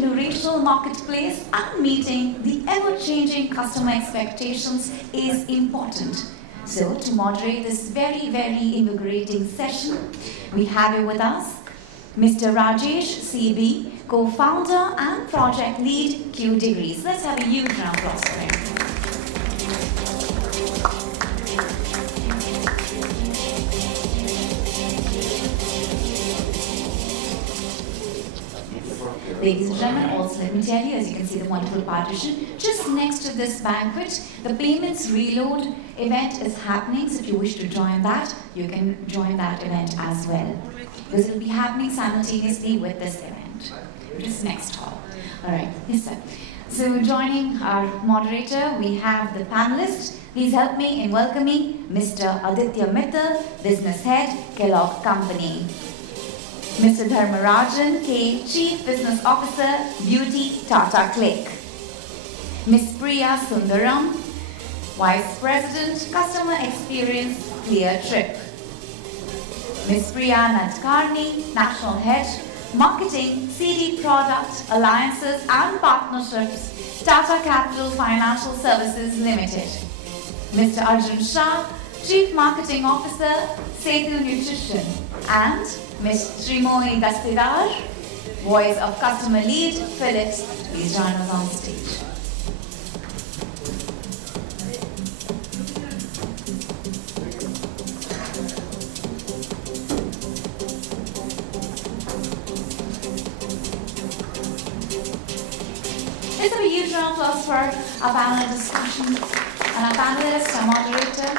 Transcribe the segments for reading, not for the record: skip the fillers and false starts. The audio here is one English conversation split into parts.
multi-generational marketplace and meeting the ever-changing customer expectations is important. So, to moderate this very, very invigorating session, we have here with us Mr. Rajesh, CB, co-founder and project lead, Qdegrees. Let's have a huge round of applause for him. Ladies and gentlemen, also let me tell you, as you can see the wonderful partition, just next to this banquet, the Payments Reload event is happening. So if you wish to join that, you can join that event as well. This will be happening simultaneously with this event. Just next hall. All right, yes sir. So joining our moderator, we have the panelists. Please help me in welcoming Mr. Aditya Mittal, Business Head, Kellogg Company. Mr. Dharmarajan K, Chief Business Officer, Beauty, Tata CliQ. Ms. Priya Sundaraam, Vice President, Customer Experience, Cleartrip. Ms. Priya Nadkarni, National Head, Marketing, CD Product, Alliances and Partnerships, Tata Capital Financial Services Limited. Mr. Arjun Shah, Chief Marketing Officer, Setu Nutrition. And Ms. Sreemoyee Dastidar, Voice of Customer Lead, Philips. Please join us on stage. Let's have a huge round of applause for our panel discussion and our panelist, our moderator.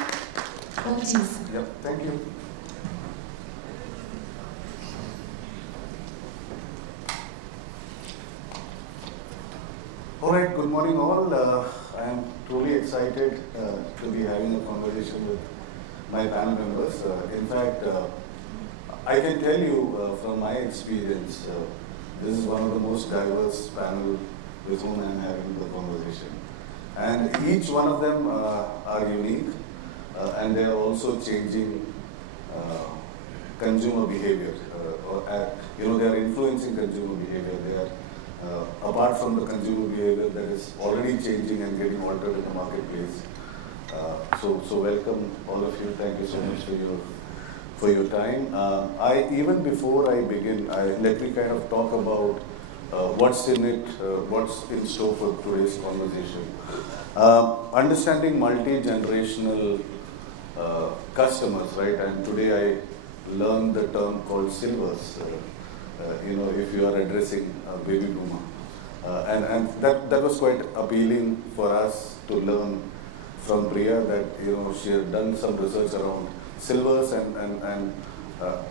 Over to you, sir. Yep, thank you. All right, good morning all. I am truly excited to be having a conversation with my panel members. In fact, I can tell you from my experience, this is one of the most diverse panel with whom I am having the conversation. And each one of them are unique and they are also changing consumer behavior. They are influencing consumer behavior. They are apart from the consumer behavior that is already changing and getting altered in the marketplace. So welcome all of you. Thank you so much for your time. Even before I begin, let me kind of talk about what's in it, what's in store for today's conversation. Understanding multi-generational customers, right? And today I learned the term called silvers. If you are addressing a baby boomer. And that was quite appealing for us to learn from Priya that, she had done some research around silvers and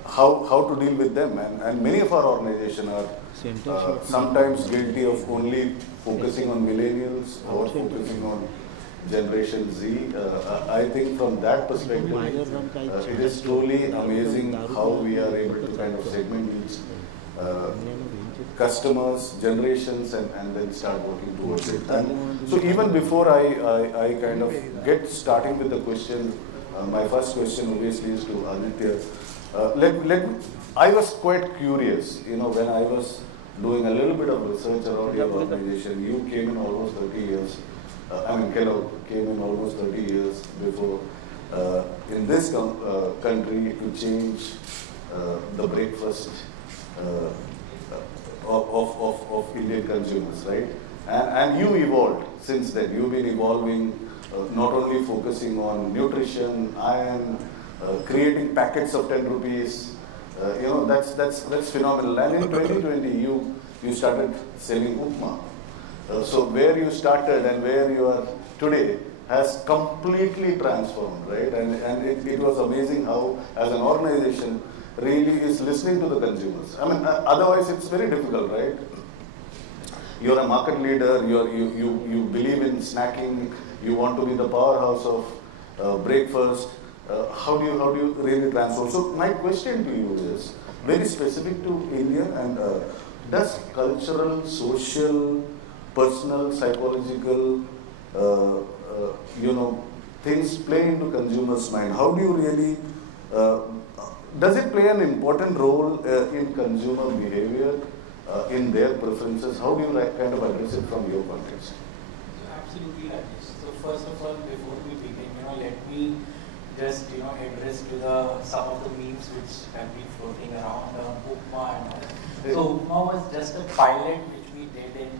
how to deal with them. And many of our organizations are sometimes guilty of only focusing on millennials or focusing on Generation Z. I think from that perspective, it is truly amazing how we are able to kind of segment these customers, generations, and then start working towards it. And so even before I kind of get starting with the question, my first question obviously is to Aditya. I was quite curious, when I was doing a little bit of research around your organization. You came in almost 30 years. Kellogg came in almost 30 years before in this country to change the breakfast of Indian consumers, right? And you evolved since then. You've been evolving, not only focusing on nutrition, iron, creating packets of 10 rupees. That's phenomenal. And in 2020, you started selling upma. So where you started and where you are today has completely transformed, right? And it was amazing how, as an organization, really is listening to the consumers. Otherwise it's very difficult, right? You're a market leader, you believe in snacking, you want to be the powerhouse of breakfast. How do you really transform? So my question to you is very specific to India, and does cultural, social, personal, psychological, things play into consumers' mind? How do you really does it play an important role in consumer behavior? in their preferences? How do you kind of address it from your context? Absolutely, Rajesh. So first of all, before we begin, let me just address to some of the memes which have been floating around Upma and all. So Upma was just a pilot which we did in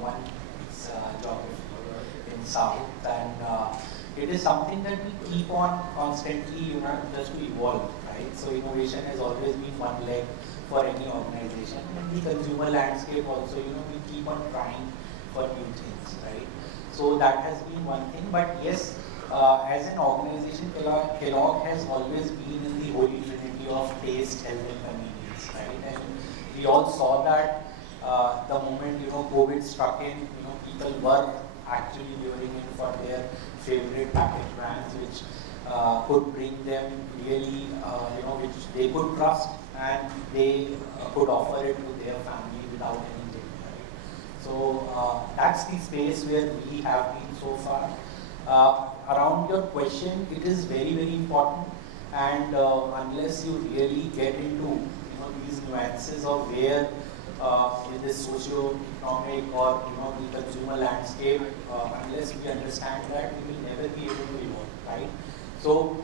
one week's geography in South, and it is something that we keep on constantly just to evolve, right? So innovation has always been one leg for any organization. In the consumer landscape also, we keep on trying for new things, right? So that has been one thing. But yes, as an organization, Kellogg has always been in the holy trinity of taste, health, and convenience, right? And we all saw that the moment COVID struck in, people were actually luring in for their favorite package brands, which could bring them really, which they could trust and they could offer it to their family without anything, right? So that's the space where we have been so far. Around your question, it is very, very important, and unless you really get into these nuances of where in this socio-economic or the consumer landscape, unless we understand that, we will never be able to evolve, right? So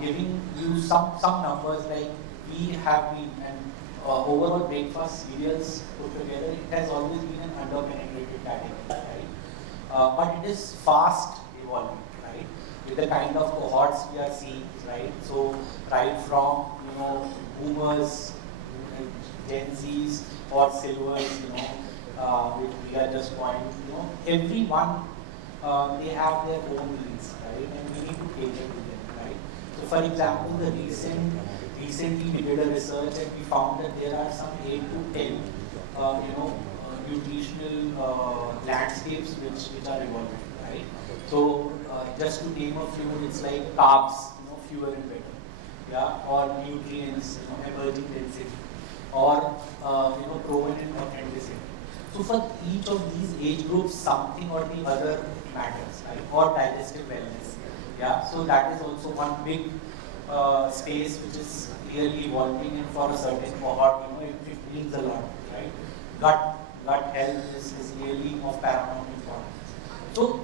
giving you some numbers, like we have been, and overall breakfast cereals put together, it has always been an under-penetrated category, right? But it is fast evolving, right? With the kind of cohorts we are seeing, right? So right from boomers, Gen Zs or silvers, which we are just going, everyone they have their own needs, right? And we need to cater to them, right? So for example, recently we did a research and we found that there are some 8 to 10 nutritional landscapes which are evolving, right? So just to name a few, it's like carbs, fewer and better, yeah, or nutrients, emerging density, or proven in authenticity. So for each of these age groups, something or the other matters, right? Or digestive wellness, yeah. So that is also one big space which is really evolving, and for a certain cohort, it means a lot, right? Gut health is really of paramount importance. So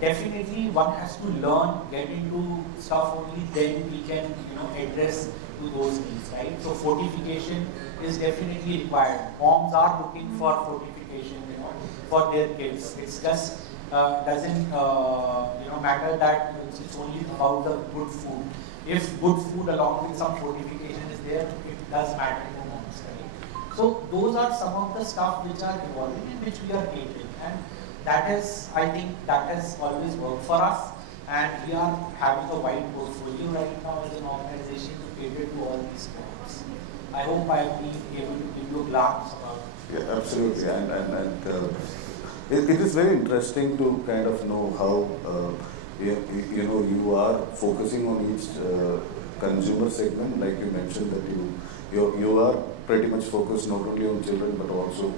definitely one has to learn, get into stuff, only then we can address to those needs, right? So fortification is definitely required. Moms are looking for fortification, for their kids. It's just doesn't matter that it's only about the good food. If good food along with some fortification is there, it does matter to moms, right? So those are some of the stuff which are evolving and which we are catering, and that is, I think, that has always worked for us, and we are having a wide portfolio right now as an organization to cater to all these products. I hope I have been able to give you a glance about it. Yeah, absolutely, and it is very interesting to kind of know how you are focusing on each consumer segment, like you mentioned that you are pretty much focused not only on children but also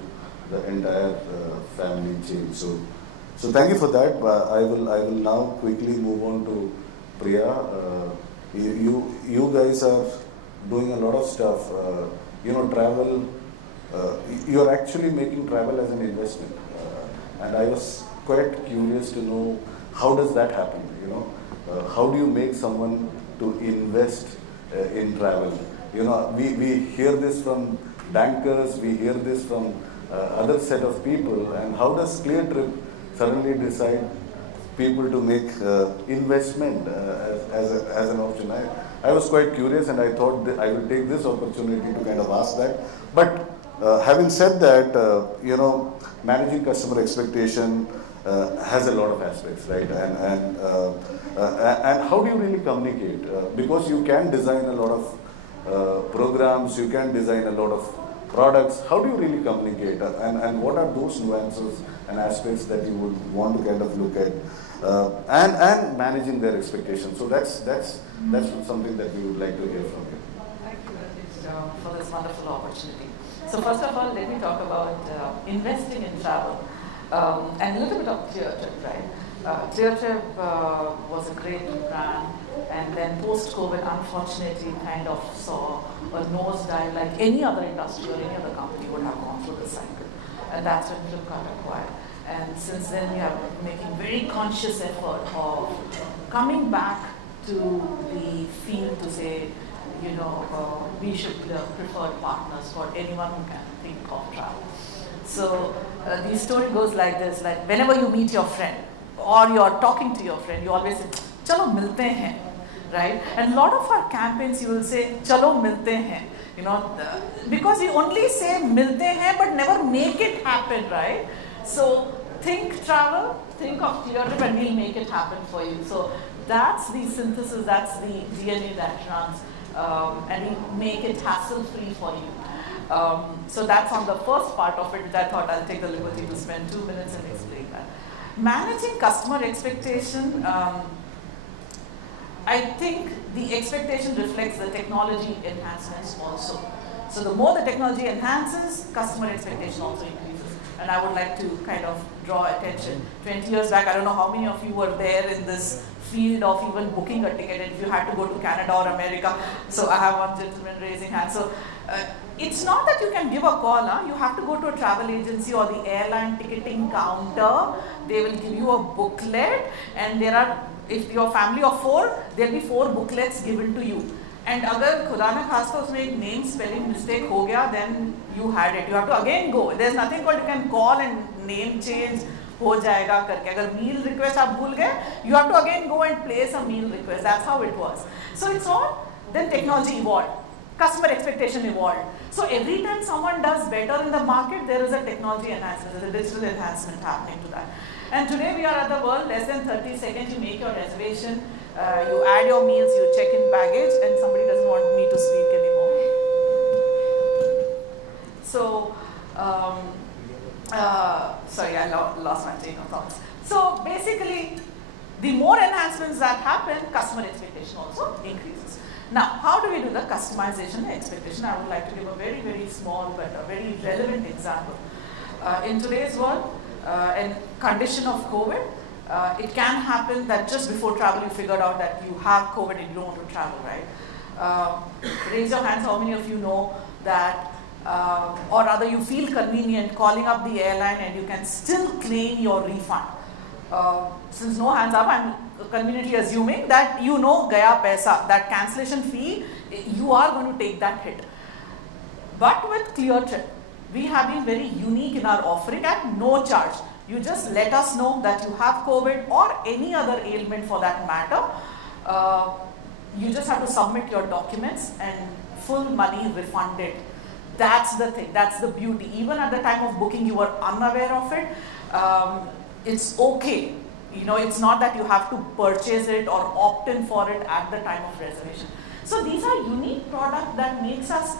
the entire family chain. So thank you for that. I will now quickly move on to Priya. You guys are doing a lot of stuff. Travel. You're actually making travel as an investment, and I was quite curious to know how does that happen. How do you make someone to invest in travel? We hear this from bankers. We hear this from other set of people, and how does Cleartrip suddenly decide people to make investment as an option? I was quite curious, and I thought that I would take this opportunity to kind of ask that. But having said that, managing customer expectation has a lot of aspects, right? And how do you really communicate? Because you can design a lot of programs, you can design a lot of products. How do you really communicate, and what are those nuances and aspects that you would want to kind of look at, and managing their expectations? So that's something that we would like to hear from you. Thank you, Rajesh, for this wonderful opportunity. So first of all, let me talk about investing in travel, and a little bit of Cleartrip, right? Cleartrip was a great brand, and then post-COVID, unfortunately, kind of saw a nosedive like any other industry or any other company would have gone through the cycle. And that's when Flipkart acquired. And since then, we are making very conscious effort of coming back to the field to say, you know, we should be the preferred partners for anyone who can think of travel. So the story goes like this, like whenever you meet your friend or you're talking to your friend, you always say, chalo milte hain, right? And a lot of our campaigns, you will say, chalo milte hain, you know, because we only say milte hain but never make it happen, right? So think travel, think of Cleartrip, and we'll make it happen for you. So that's the synthesis, that's the DNA that runs, and we make it hassle-free for you. So that's on the first part of it, which I thought I'll take the liberty to spend 2 minutes and explain that. Managing customer expectation, I think the expectation reflects the technology enhancements also. So the more the technology enhances, customer expectation also increases. And I would like to kind of draw attention. 20 years back, I don't know how many of you were there in this field of even booking a ticket, and if you had to go to Canada or America. So I have one gentleman raising hand. So it's not that you can give a call, you have to go to a travel agency or the airline ticketing counter. They will give you a booklet, and there are, if your family of 4, there will be 4 booklets given to you. And agar खुदा ना खास्ता उसमें एक name spelling mistake हो गया, then you had it. You have to again go. There's nothing called you can call and name change हो जाएगा करके. अगर meal request आप भूल गए, you have to again go and place a meal request. That's how it was. So it's all, then technology evolved. Customer expectation evolved. So every time someone does better in the market, there is a technology enhancement, there's a digital enhancement happening to that. And today we are at the world, less than 30 seconds, you make your reservation, you add your meals, you check in baggage, and somebody doesn't want me to speak anymore. So, sorry, I lost my train of thoughts. So basically, the more enhancements that happen, customer expectation also increases. Now, how do we do the customization and expectation? I would like to give a very, very small but a very relevant example. In today's world, in condition of COVID, it can happen that just before travel you figured out that you have COVID and you don't want to travel, right? Raise your hands, how many of you know that, or rather you feel convenient calling up the airline and you can still claim your refund. Since no hands up, I'm conveniently assuming that you know gaya paisa, that cancellation fee, you are going to take that hit. But with Cleartrip, we have been very unique in our offering at no charge. You just let us know that you have COVID or any other ailment for that matter. You just have to submit your documents and full money refunded. That's the thing, that's the beauty. Even at the time of booking, you were unaware of it. It's okay. You know, it's not that you have to purchase it or opt in for it at the time of reservation. So these are unique products that makes us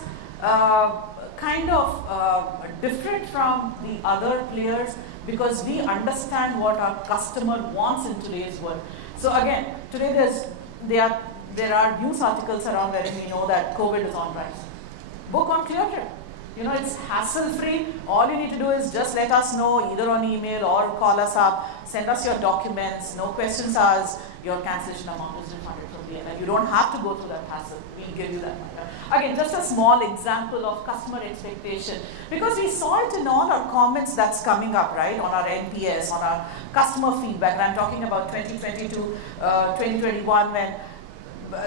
kind of different from the other players, because we understand what our customer wants in today's world. So again, today there are news articles around wherein we know that COVID is on rise. Book on Cleartrip. You know, it's hassle-free. All you need to do is just let us know either on email or call us up, send us your documents, no questions asked, your cancellation amount is refunded from the airline. You don't have to go through that hassle. We'll give you that money. Again, just a small example of customer expectation, because we saw it in all our comments that's coming up, right, on our NPS, on our customer feedback. And I'm talking about 2022, 2021, when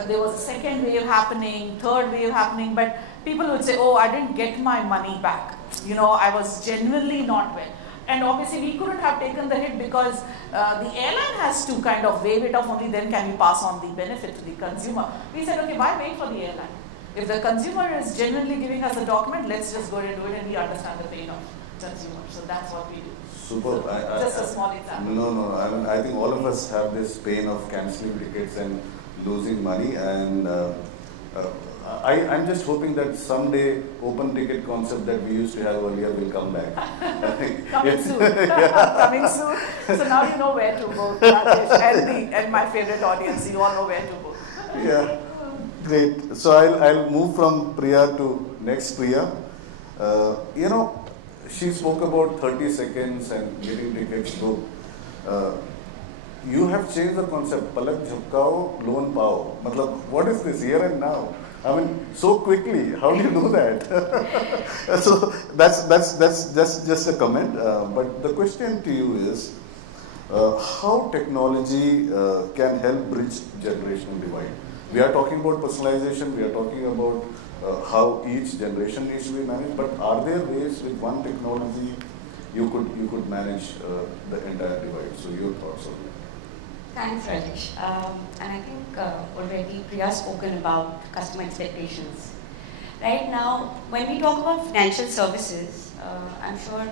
there was a second wave happening, third wave happening, but people would say, oh, I didn't get my money back. You know, I was genuinely not well. And obviously, we couldn't have taken the hit because the airline has to kind of waive it off, only then can we pass on the benefit to the consumer. We said, okay, why wait for the airline? If the consumer is genuinely giving us a document, let's just go and do it, and we understand the pain of consumers. So that's what we do. Superb. So just a small example. No. I mean, I think all of us have this pain of cancelling tickets and losing money, and I'm just hoping that someday open ticket concept that we used to have earlier will come back. Coming soon. Coming soon. So now you know where to go, Rajesh, and my favorite audience. You all know where to go. Yeah, great. So I'll move from Priya to next Priya. You know, she spoke about 30 seconds and getting tickets booked. you have changed the concept, palak jhapkao, loan pao. Matlab, what is this, here and now? I mean, so quickly, how do you do that? So that's just a comment. But the question to you is, how technology can help bridge generational divide? We are talking about personalization, we are talking about how each generation needs to be managed, but are there ways with one technology you could manage the entire divide? So your thoughts on that? Thanks, Rajesh. And I think already Priya spoken about customer expectations. Right now, when we talk about financial services, I'm sure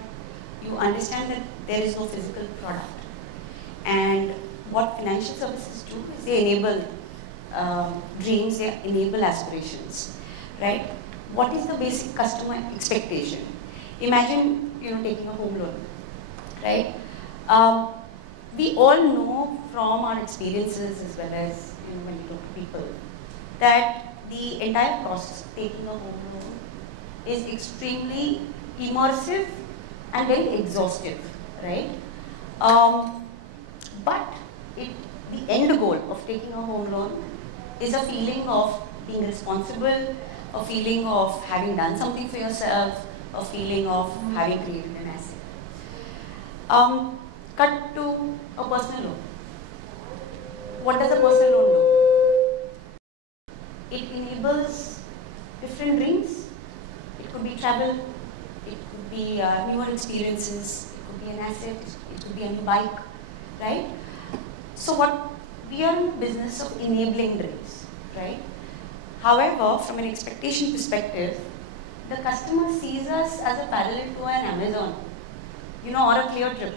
you understand that there is no physical product. And what financial services do is they enable dreams, they enable aspirations, right? What is the basic customer expectation? Imagine, taking a home loan, right? We all know from our experiences as well as when we talk to people that the entire process of taking a home loan is extremely immersive and very exhaustive, right? But the end goal of taking a home loan is a feeling of being responsible, a feeling of having done something for yourself, a feeling of having created an asset. Cut to a personal loan. What does a personal loan do? It enables different dreams. It could be travel, it could be newer experiences, it could be an asset, it could be a new bike, right? So what we are in the business of enabling dreams, right? However, from an expectation perspective, the customer sees us as a parallel to an Amazon, or a Cleartrip.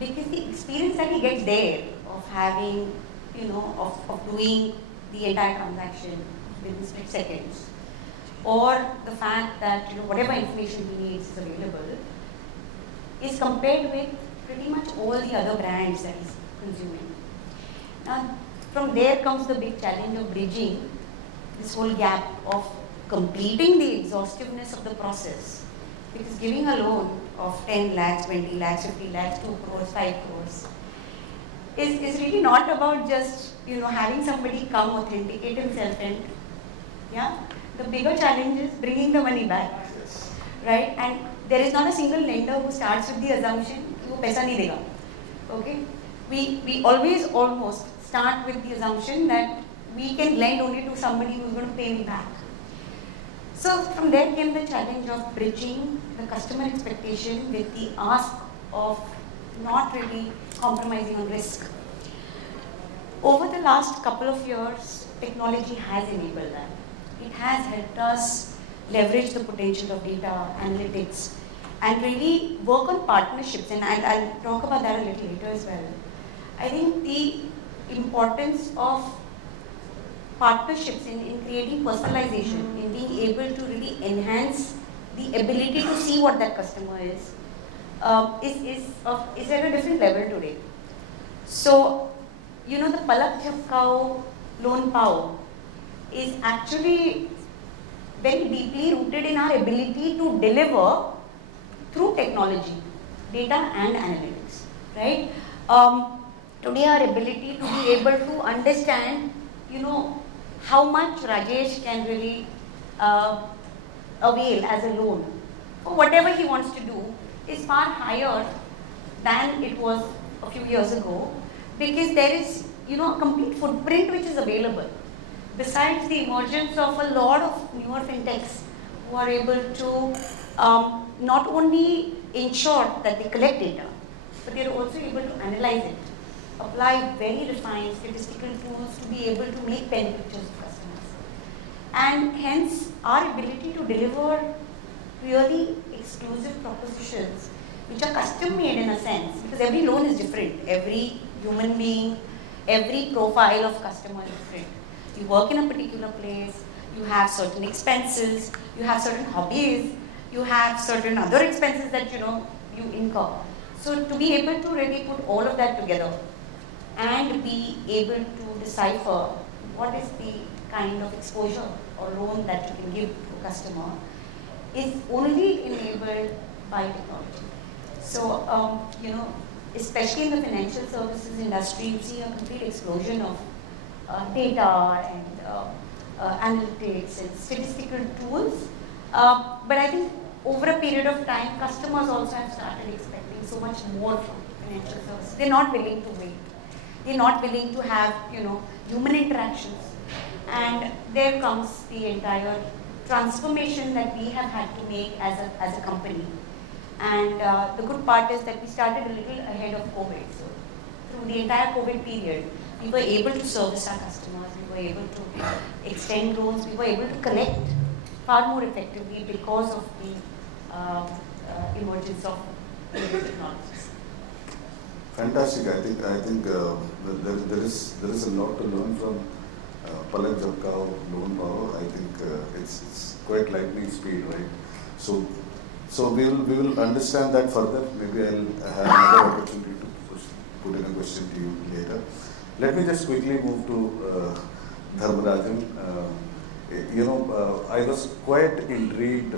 Because the experience that he gets there of having, of doing the entire transaction within split seconds, or the fact that whatever information he needs is available, is compared with pretty much all the other brands that he's consuming. Now, from there comes the big challenge of bridging this whole gap of completing the exhaustiveness of the process. Because giving a loan of 10 lakhs, 20 lakhs, 50 lakhs, 2 crores, 5 crores is really not about just having somebody come authenticate himself and the bigger challenge is bringing the money back, right? And there is not a single lender who starts with the assumption कि वो पैसा नहीं देगा, okay? We always almost start with the assumption that we can lend only to somebody who's going to pay me back. So from there came the challenge of bridging the customer expectation with the ask of not really compromising on risk. Over the last couple of years, technology has enabled that. It has helped us leverage the potential of data, analytics, and really work on partnerships. And I'll talk about that a little later as well. I think the importance of partnerships in creating personalization, in being able to really enhance the ability to see what that customer is at a different level today. So, the palak jhapkao, loan pao is actually very deeply rooted in our ability to deliver through technology, data and analytics, right? Today our ability to be able to understand, how much Rajesh can really avail as a loan for whatever he wants to do is far higher than it was a few years ago, because there is, a complete footprint which is available. Besides the emergence of a lot of newer fintechs who are able to not only ensure that they collect data, but they are also able to analyze it, apply very refined statistical tools to be able to make pen pictures of customers. And hence, our ability to deliver really exclusive propositions which are custom made in a sense, because every loan is different, every human being, every profile of customer is different. You work in a particular place, you have certain expenses, you have certain hobbies, you have certain other expenses that you incur. So to be able to really put all of that together and be able to decipher what is the kind of exposure or loan that you can give to a customer is only enabled by technology. So, especially in the financial services industry, you see a complete explosion of data and analytics and statistical tools. But I think over a period of time, customers also have started expecting so much more from financial services. They're not willing to wait. They're not willing to have, human interactions. And there comes the entire transformation that we have had to make as a company. And the good part is that we started a little ahead of COVID. So through the entire COVID period, we were able to service our customers, we were able to extend loans, we were able to collect far more effectively because of the emergence of new technologies. Fantastic. I think there is a lot to learn from Palak Jabka loan power. I think it's quite lightning speed, right? So we will understand that further. Maybe I'll have another opportunity to put in a question to you later. Let me just quickly move to Dharmarajan. I was quite intrigued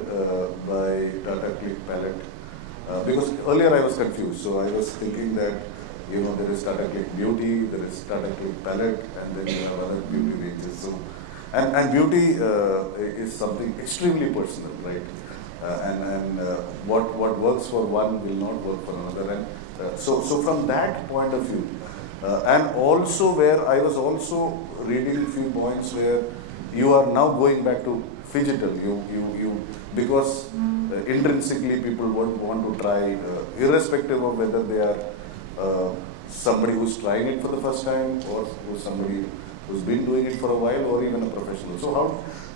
by Tata Click palette because earlier I was confused. So I was thinking that there is Tata Click Beauty, there is Tata Click palette, and then you have other beauty ranges. So and beauty is something extremely personal, right? And what works for one will not work for another. And so from that point of view, and also where I was also reading a few points where you are now going back to phygital, because intrinsically people would want to try, irrespective of whether they are somebody who's trying it for the first time or somebody who's been doing it for a while or even a professional.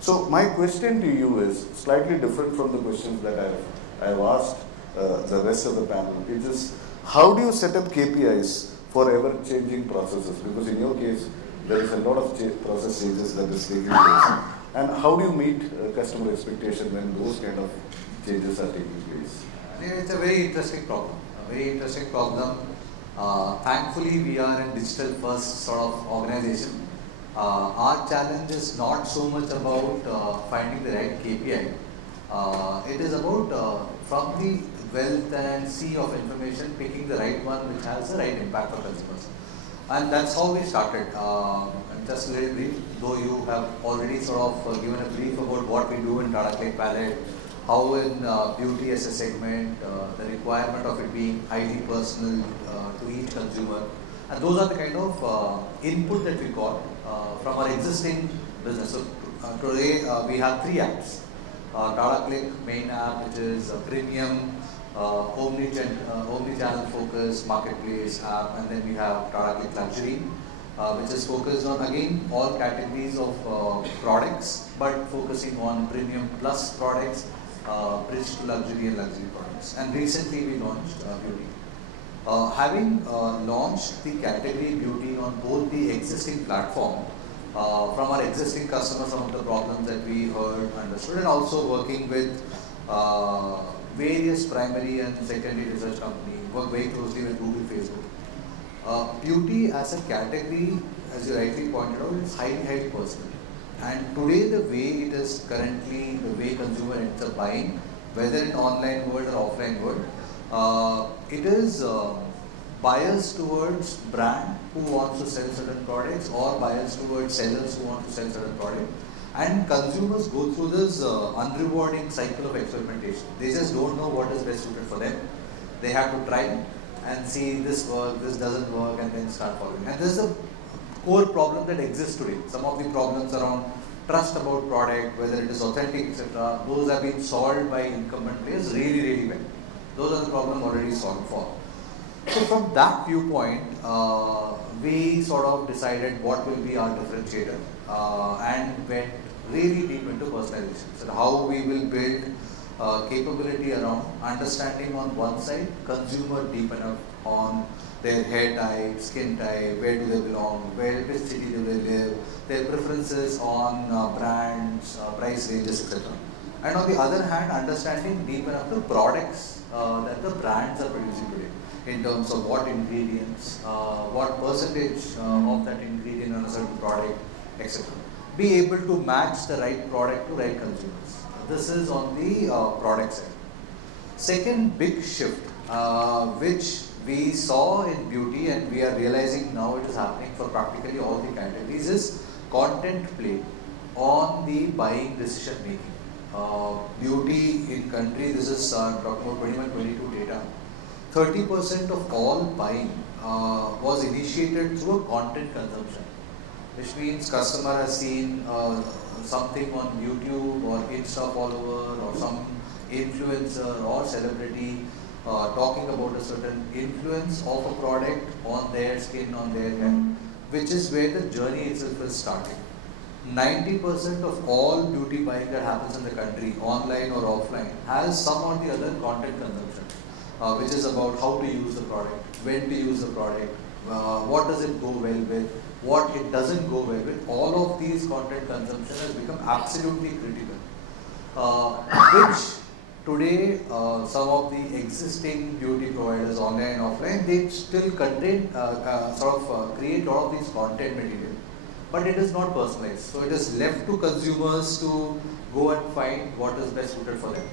So my question to you is slightly different from the questions that I've asked the rest of the panel. It is, how do you set up KPIs for ever-changing processes? Because in your case, there is a lot of process changes that is taking place. And how do you meet customer expectation when those kind of changes are taking place? It's a very interesting problem. Thankfully, we are a digital first sort of organization. Our challenge is not so much about finding the right KPI. It is about from the wealth and sea of information, picking the right one which has the right impact for consumers. And that's how we started. Just a little brief, though you have already sort of given a brief about what we do in Tata Click Palette, how in beauty as a segment, the requirement of it being highly personal to each consumer. And those are the kind of input that we got from our existing business. So today we have 3 apps. Tata Click main app, which is a premium, omni-channel focused marketplace app, and then we have Tata Click Luxury, which is focused on again all categories of products, but focusing on premium plus products, bridge to luxury and luxury products. And recently we launched beauty. Having launched the category beauty on both the existing platform, from our existing customers, some of the problems that we heard, understood, and also working with various primary and secondary research companies, work very closely with Google, Facebook. Beauty as a category, as you rightly pointed out, is highly personal. And today the way it is currently, the way consumer ends up buying, whether in online world or offline world, it is biased towards brand who wants to sell certain products or biased towards sellers who want to sell certain products. And consumers go through this unrewarding cycle of experimentation. They just don't know what is best suited for them. They have to try and see this work, this doesn't work, and then start following. And this is a core problem that exists today. Some of the problems around trust about product, whether it is authentic, etc., those have been solved by incumbent players really well. Those are the problems already solved for. So from that viewpoint, we sort of decided what will be our differentiator and went really deep into personalization. So how we will build capability around understanding on one side, consumer deep enough on their hair type, skin type, where do they belong, which city do they live, their preferences on brands, price ranges, etc. And on the other hand, understanding deep enough the products that the brands are producing today, in terms of what ingredients, what percentage of that ingredient on a certain product, etc. Be able to match the right product to right consumers. This is on the product side. Second big shift, which we saw in beauty, and we are realizing now it is happening for practically all the categories, is content play on the buying decision making. Beauty in country, this is talking about 21-22 data. 30% of all buying was initiated through a content consumption, which means customer has seen something on YouTube or Insta follower or some influencer or celebrity talking about a certain influence of a product on their skin, on their hair, which is where the journey itself is starting. 90% of all beauty buying that happens in the country, online or offline, has some or the other content consumption, which is about how to use the product, when to use the product, what does it go well with, what it doesn't go well with. All of these content consumption has become absolutely critical, which today some of the existing beauty providers, online and offline, they still contain, create all of these content material. But it is not personalized. So it is left to consumers to go and find what is best suited for them.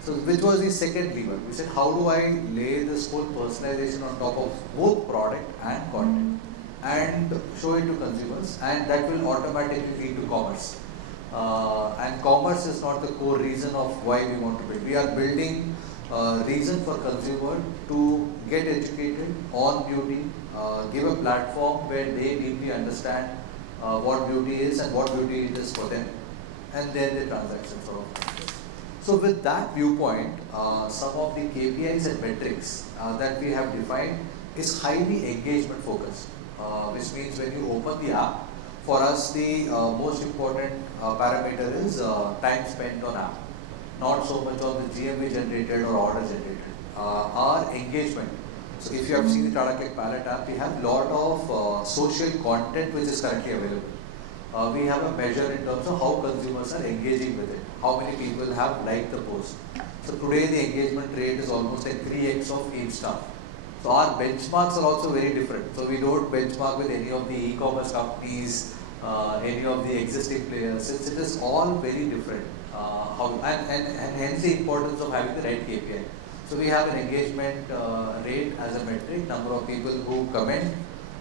So which was the second lever? We said, how do I lay this whole personalization on top of both product and content and show it to consumers, and that will automatically lead to commerce. And commerce is not the core reason of why we want to build. We are building reason for consumer to get educated on beauty, give a platform where they deeply understand what beauty is and what beauty it is for them, and then the transaction sort of. So with that viewpoint, some of the KPIs and metrics that we have defined is highly engagement focused, which means when you open the app, for us the most important parameter is time spent on app, not so much on the GMV generated or order generated. Our engagement. So if you have seen the Tata CliQ Palette app, we have a lot of social content which is currently available. We have a measure in terms of how consumers are engaging with it, how many people have liked the post. So today the engagement rate is almost like 3x of Insta. So our benchmarks are also very different. So we don't benchmark with any of the e-commerce companies, any of the existing players. It is all very different. And hence the importance of having the right KPI. So we have an engagement rate as a metric, number of people who comment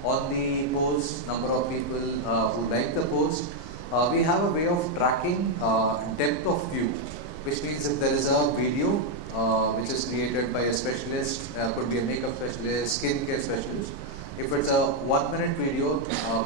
on the post, number of people who like the post. We have a way of tracking depth of view, which means if there is a video which is created by a specialist, could be a makeup specialist, skincare specialist. If it's a 1 minute video,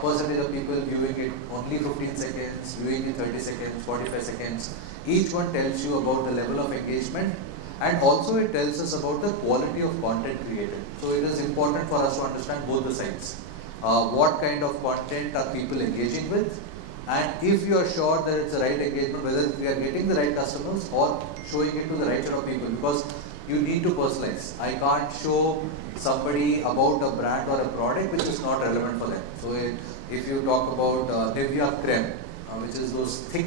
percentage of people viewing it only 15 seconds, viewing it 30 seconds, 45 seconds. Each one tells you about the level of engagement, and also it tells us about the quality of content created. So it is important for us to understand both the sides. What kind of content are people engaging with, and if you are sure that it's the right engagement, whether we are getting the right customers or showing it to the right set of people, because you need to personalize. I can't show somebody about a brand or a product which is not relevant for them. So if you talk about Nivea creme, which is those thick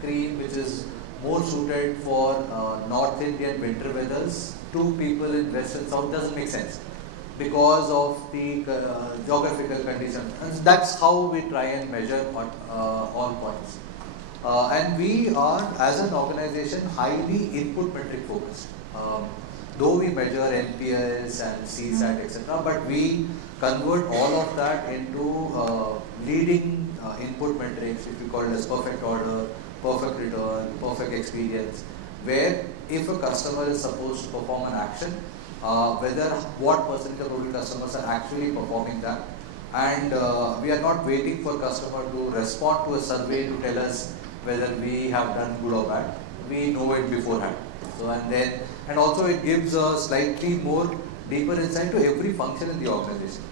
cream which is more suited for North Indian winter weathers, to people in West and South, doesn't make sense because of the geographical conditions. And that's how we try and measure on all points. And we are, as an organization, highly input metric focused. Though we measure NPS and CSAT, etc., but we convert all of that into leading input metrics, if we call it as perfect order, perfect return, perfect experience, where if a customer is supposed to perform an action, what percentage of total customers are actually performing that, and we are not waiting for customer to respond to a survey to tell us whether we have done good or bad. We know it beforehand. So and also it gives a slightly more deeper insight to every function in the organization.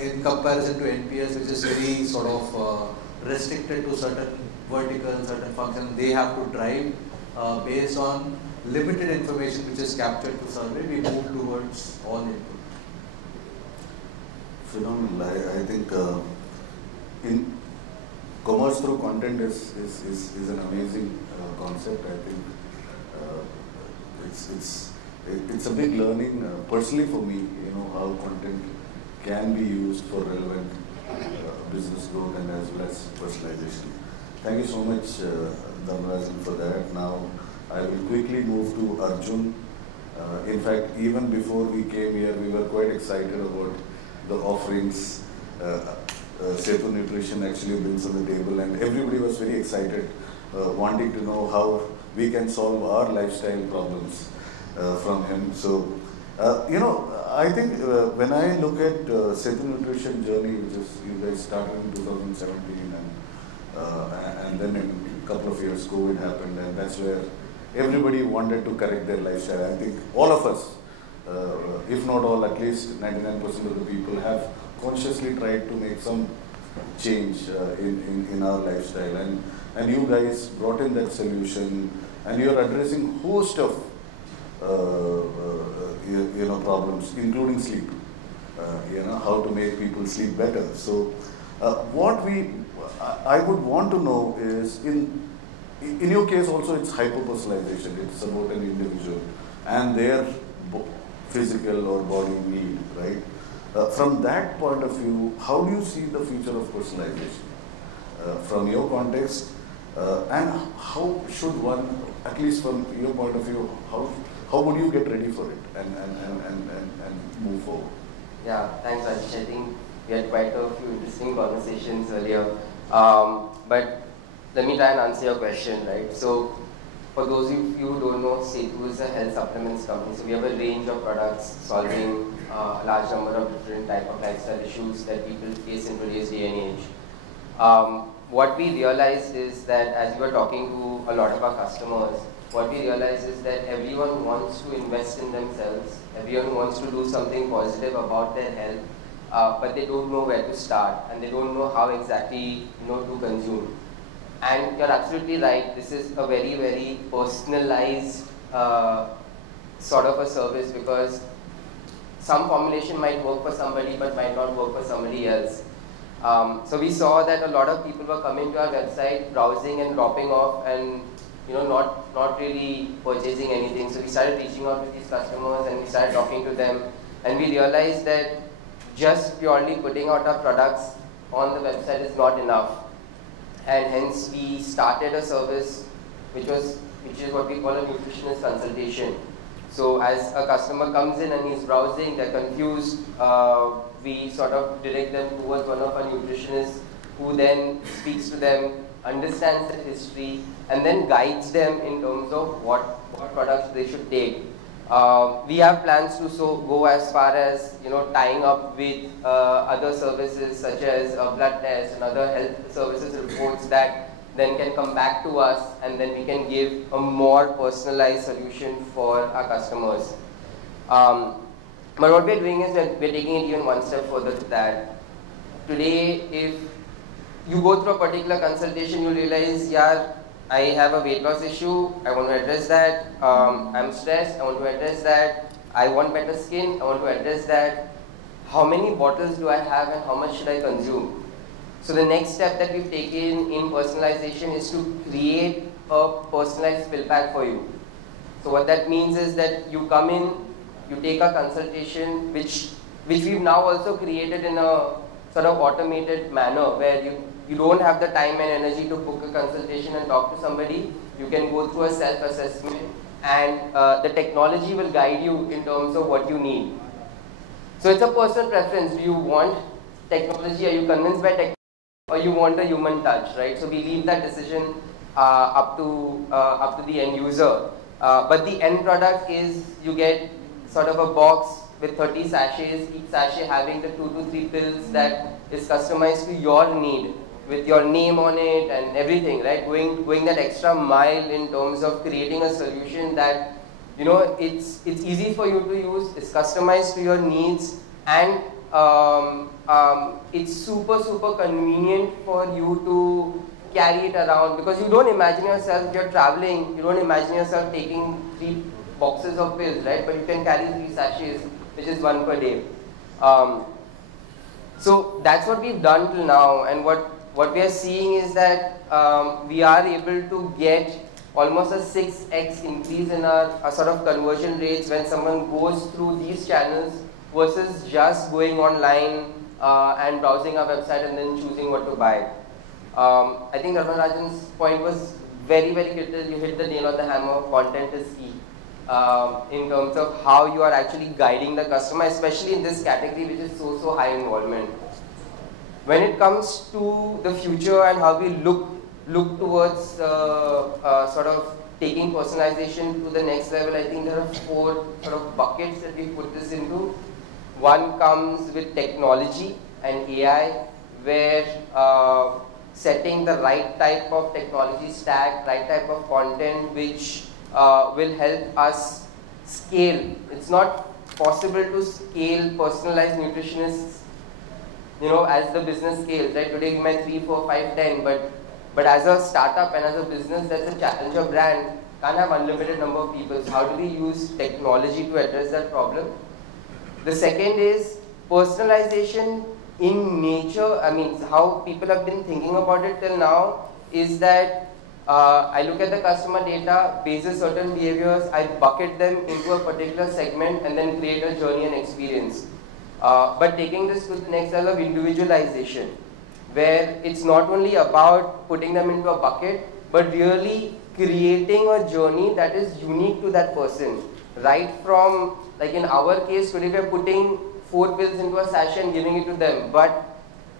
In comparison to NPS, which is very sort of restricted to certain verticals, certain functions, they have to drive based on limited information which is captured to survey. We move towards all input. Phenomenal. I think in commerce through content is an amazing concept. I think it's a big learning personally for me. You know how content can be used for relevant business growth and as well as personalization. Thank you so much, Dharmarajan, for that. Now I will quickly move to Arjun In fact, even before we came here, we were quite excited about the offerings Setu Nutrition actually brings on the table, and everybody was very excited, wanting to know how we can solve our lifestyle problems from him. So, you know, I think when I look at Setu Nutrition journey, which is you guys started in 2017, and then in a couple of years COVID happened, and that's where everybody wanted to correct their lifestyle. I think all of us, if not all, at least 99% of the people have consciously tried to make some change in our lifestyle, and you guys brought in that solution, and you are addressing host of you know, problems, including sleep. You know, how to make people sleep better. So, what I would want to know is, in your case also, it's hyper-personalization. It's about an individual and their physical or body need, right? From that point of view, how do you see the future of personalization from your context, and how should one, at least from your point of view, how would you get ready for it and move forward? Yeah, thanks Rajesh. I think we had quite a few interesting conversations earlier, but let me try and answer your question, right? So, for those of you who don't know, Setu is a health supplements company. So we have a range of products solving a large number of different type of lifestyle issues that people face in today's day and age. What we realized is that as we were talking to a lot of our customers, what we realized is that everyone wants to invest in themselves, everyone wants to do something positive about their health, but they don't know where to start, and they don't know how exactly to consume. And you're absolutely right, this is a very, very personalized sort of a service, because some formulation might work for somebody but might not work for somebody else. So we saw that a lot of people were coming to our website, browsing and dropping off, and not really purchasing anything. So we started reaching out to these customers and we started talking to them, and we realized that just purely putting out our products on the website is not enough. And hence we started a service which is what we call a nutritionist consultation. So as a customer comes in and he's browsing, they're confused, we sort of direct them towards one of our nutritionists, who then speaks to them, understands their history, and then guides them in terms of what products they should take. We have plans to go as far as tying up with other services such as blood tests and other health services reports that then can come back to us, and then we can give a more personalized solution for our customers. But what we're doing is that we're taking it even one step further to that. Today, if you go through a particular consultation, you realize, yeah, I have a weight loss issue, I want to address that, I'm stressed, I want to address that, I want better skin, I want to address that. How many bottles do I have and how much should I consume? So the next step that we've taken in personalization is to create a personalized pill pack for you. So what that means is that you come in, you take a consultation, which we've now also created in a sort of automated manner, where you don't have the time and energy to book a consultation and talk to somebody. You can go through a self-assessment, and the technology will guide you in terms of what you need. So it's a personal preference. Do you want technology? Are you convinced by technology, or you want a human touch, right? So we leave that decision up to the end user. But the end product is you get sort of a box with 30 sachets, each sachet having the 2 to 3 pills that is customized to your need, with your name on it and everything, right? Going that extra mile in terms of creating a solution that it's easy for you to use, it's customized to your needs, and it's super convenient for you to carry it around, because you don't imagine yourself, if you're traveling, you don't imagine yourself taking 3 boxes of pills, right? But you can carry 3 sachets, which is 1 per day. So that's what we've done till now, and what we are seeing is that we are able to get almost a 6x increase in our sort of conversion rates when someone goes through these channels versus just going online and browsing our website and then choosing what to buy. I think Dharmarajan's point was very, very critical. You hit the nail on the hammer. Content is key. in terms of how you are actually guiding the customer, especially in this category which is so high involvement. When it comes to the future and how we look towards sort of taking personalization to the next level, I think there are 4 sort of buckets that we put this into. One comes with technology and AI, where setting the right type of technology stack, right type of content which will help us scale. It's not possible to scale personalized nutritionists, you know, as the business scales, right? Today we might 3, 4, 5, 10, but as a startup and as a business that's a challenger brand, can't have unlimited number of people. So how do we use technology to address that problem? The second is personalization in nature. I mean, how people have been thinking about it till now is that I look at the customer data, bases certain behaviors, I bucket them into a particular segment and then create a journey and experience. But taking this to the next level of individualization, where it's not only about putting them into a bucket, but really creating a journey that is unique to that person. Right from, like in our case, today we are putting 4 pills into a sachet and giving it to them. But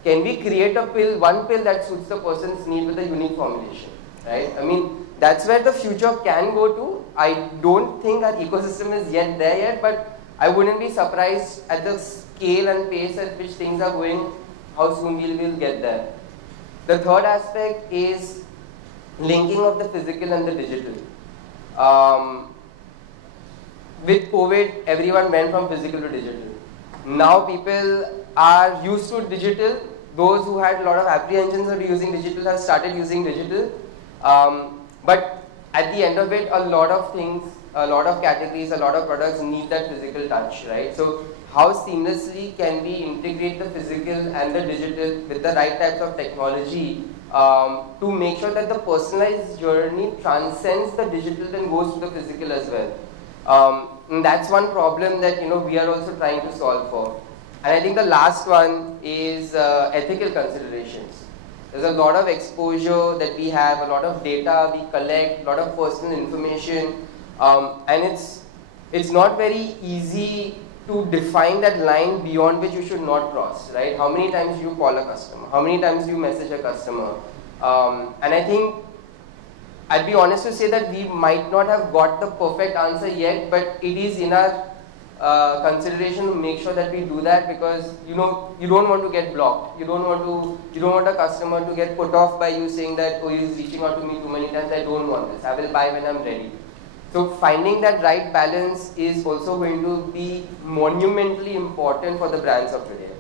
can we create a pill, one pill that suits the person's need with a unique formulation? Right? I mean, that's where the future can go to. I don't think our ecosystem is yet there yet, but I wouldn't be surprised at the scale and pace at which things are going, how soon we'll get there. The third aspect is linking of the physical and the digital. With COVID, everyone went from physical to digital. Now people are used to digital. Those who had a lot of apprehensions of using digital have started using digital. But at the end of it, a lot of things, a lot of categories, a lot of products need that physical touch, right? So how seamlessly can we integrate the physical and the digital with the right types of technology to make sure that the personalized journey transcends the digital and goes to the physical as well. And that's one problem that we are also trying to solve for. And I think the last one is ethical considerations. There's a lot of exposure that we have, a lot of data we collect, a lot of personal information, and it's not very easy to define that line beyond which you should not cross, right? How many times do you call a customer? How many times do you message a customer? And I think I'd be honest to say that we might not have got the perfect answer yet, but it is in our consideration to make sure that we do that, because you don't want to get blocked. You don't want a customer to get put off by you saying that, oh, he's reaching out to me too many times, I don't want this, I will buy when I'm ready. So finding that right balance is also going to be monumentally important for the brands of today.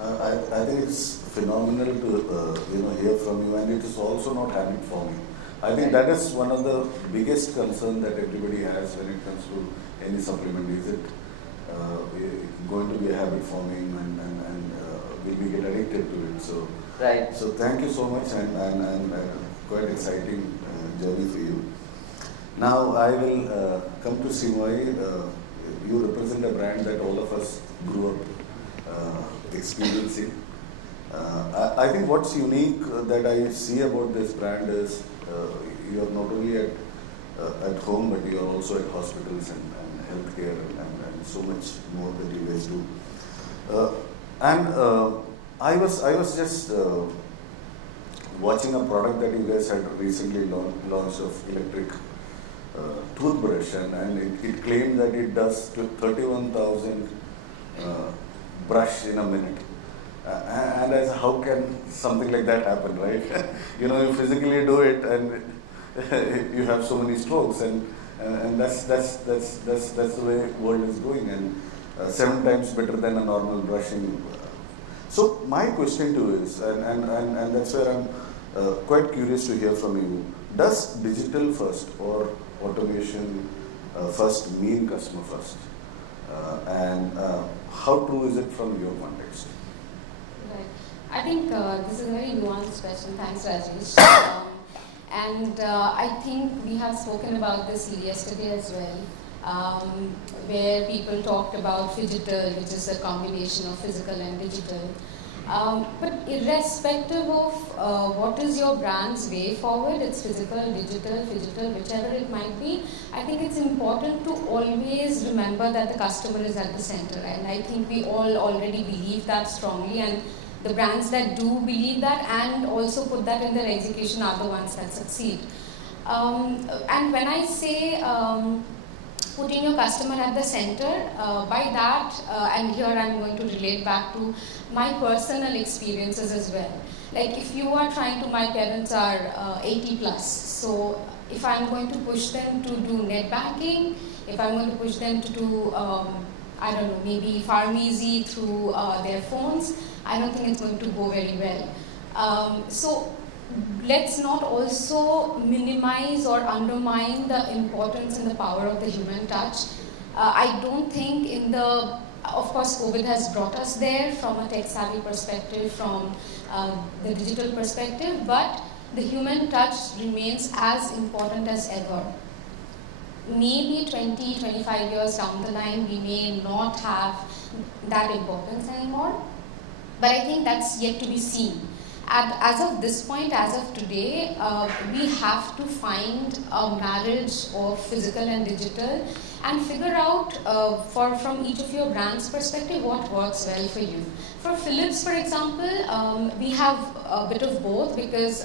I think it's phenomenal to hear from you, and it is also not habit forming. I think that is one of the biggest concerns that everybody has when it comes to any supplement. Is it going to be a habit forming, and will we get addicted to it? So, right. So thank you so much, and quite exciting journey for you. Now I will come to Sreemoyee. You represent a brand that all of us grew up experiencing. I think what's unique that I see about this brand is you are not only at home, but you are also at hospitals and healthcare and so much more that you guys do. I was just watching a product that you guys had recently launched of electric toothbrush, and it claimed that it does 31,000 brush in a minute. And I said, how can something like that happen, right? You physically do it, and you have so many strokes, and that's the way the world is going, and 7 times better than a normal brushing. So my question to you is, and that's where I'm quite curious to hear from you. Does digital first or automation first mean customer first? And how true is it from your context? Right. I think this is a very nuanced question. Thanks, Rajesh. And I think we have spoken about this yesterday as well, where people talked about phygital, which is a combination of physical and digital. But irrespective of what is your brand's way forward, it's physical, digital, whichever it might be, I think it's important to always remember that the customer is at the center. And I think we all already believe that strongly, and the brands that do believe that and also put that in their execution are the ones that succeed. And when I say putting your customer at the center, by that, and here I'm going to relate back to my personal experiences as well. Like if you are trying to, my parents are 80 plus, so if I'm going to push them to do net banking, if I'm going to push them to do, I don't know, maybe Farmeasy through their phones, I don't think it's going to go very well. So let's not also minimize or undermine the importance and the power of the human touch. I don't think in the, of course, COVID has brought us there from a tech-savvy perspective, from the digital perspective, but the human touch remains as important as ever. Maybe 20, 25 years down the line, we may not have that importance anymore, but I think that's yet to be seen. As of this point, as of today, we have to find a marriage of physical and digital and figure out from each of your brand's perspective what works well for you. For Philips, for example, we have a bit of both because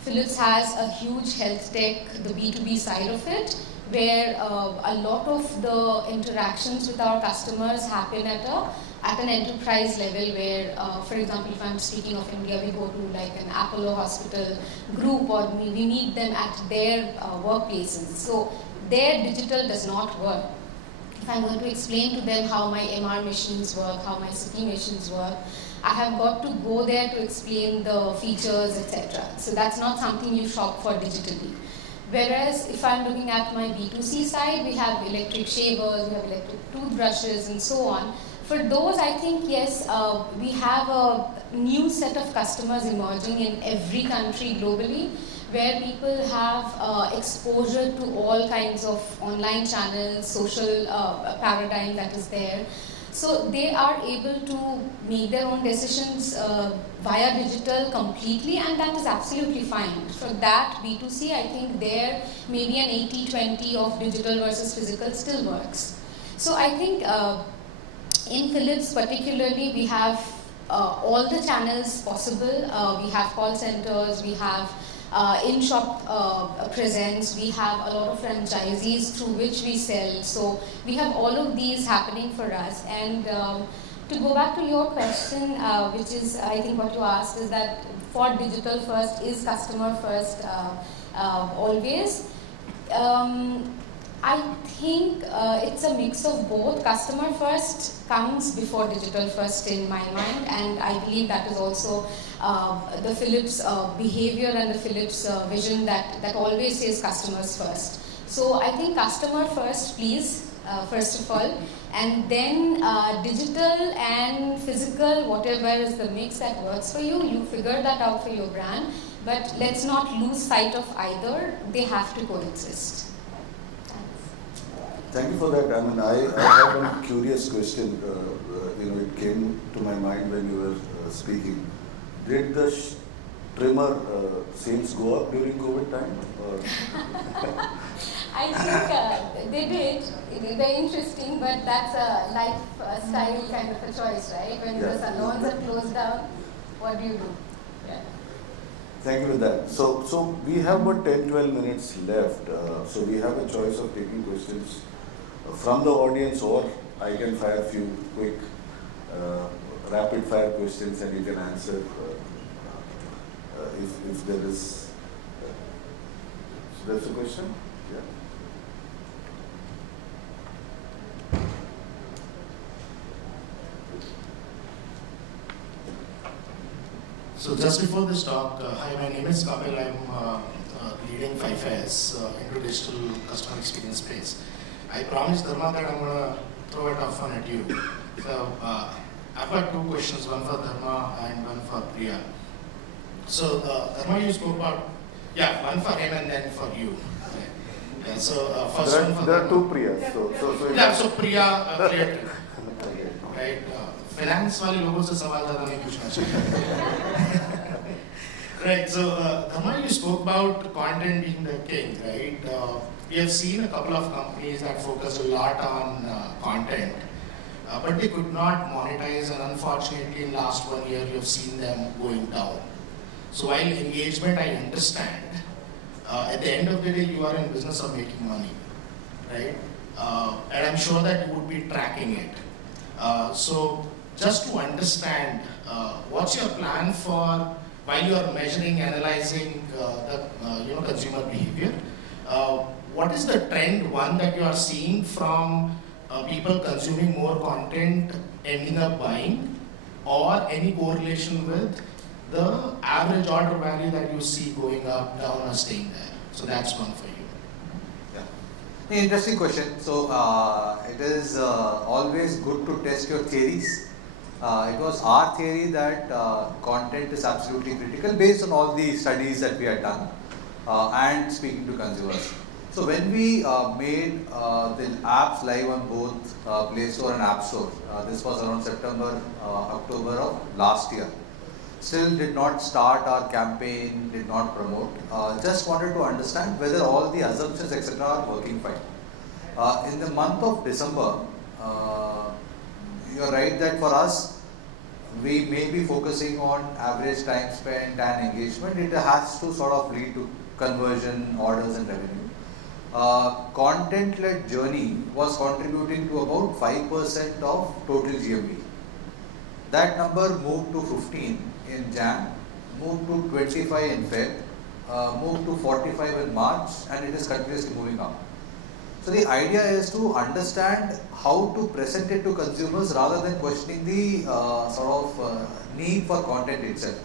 Philips has a huge health tech, the B2B side of it, where a lot of the interactions with our customers happen at an enterprise level where, for example, if I'm speaking of India, we go to like an Apollo hospital group or we meet them at their workplaces. So their digital does not work. If I'm going to explain to them how my MR machines work, how my CT machines work, I have got to go there to explain the features, etc. So that's not something you shop for digitally. Whereas if I'm looking at my B2C side, we have electric shavers, we have electric toothbrushes and so on. For those, I think, yes, we have a new set of customers emerging in every country globally, where people have exposure to all kinds of online channels, social paradigm that is there. So they are able to make their own decisions via digital completely, and that is absolutely fine. For that B2C, I think there maybe an 80-20 of digital versus physical still works. So I think in Philips particularly, we have all the channels possible. We have call centers, we have in-shop presence, we have a lot of franchisees through which we sell. So we have all of these happening for us. And to go back to your question, which is I think what you asked, is that for digital first, is customer first always? I think it's a mix of both. Customer first comes before digital first in my mind, and I believe that is also the Philips behavior and the Philips vision that always says customers first. So I think customer first, please, first of all, and then digital and physical, whatever is the mix that works for you, you figure that out for your brand, but let's not lose sight of either. They have to coexist. Thank you for that. I mean, I have one curious question. It came to my mind when you were speaking. Did the trimmer sales go up during COVID time? Or? I think they did. It is very interesting, but that's a lifestyle kind of a choice, right? When the salons are closed down, what do you do? Yeah. Thank you for that. So we have about 10-12 minutes left. So we have a choice of taking questions from the audience, or I can fire a few quick rapid fire questions and you can answer if there is. So that's a question? Yeah. So just before this talk, hi, my name is Kapil. I'm leading CFEST into digital customer experience space. I promised Dharma that I'm going to throw it off at you. So I've got two questions, one for Dharma and one for Priya. So Dharma, you spoke about, one for him and then for you. Okay. So first one for there are Dharma. two Priyas. So So Priya, Cleartrip, right? finance वाले लोगों से सवाल ज़्यादा नहीं पूछना चाहिए. Right. So, Dharma, you spoke about content being the king, right? We have seen a couple of companies that focus a lot on content, but they could not monetize, and unfortunately, in the last 1 year, you have seen them going down. So, while engagement, I understand, at the end of the day, you are in business of making money, right? And I'm sure that you would be tracking it. So, just to understand, what's your plan for while you are measuring, analyzing the consumer behavior? What is the trend, one, that you are seeing from people consuming more content ending up buying, or any correlation with the average order value that you see going up, down, or staying there? So that's one for you. Yeah. Interesting question. So it is always good to test your theories. It was our theory that content is absolutely critical based on all the studies that we had done and speaking to consumers. So when we made the apps live on both Play Store and App Store, this was around September, October of last year. Still did not start our campaign, did not promote, just wanted to understand whether all the assumptions etc. are working fine. In the month of December, you're right that for us, we may be focusing on average time spent and engagement. It has to sort of lead to conversion, orders and revenue. Content-led journey was contributing to about 5% of total GMV. That number moved to 15 in Jan, moved to 25 in Feb, moved to 45 in March, and it is continuously moving up. So the idea is to understand how to present it to consumers rather than questioning the need for content itself.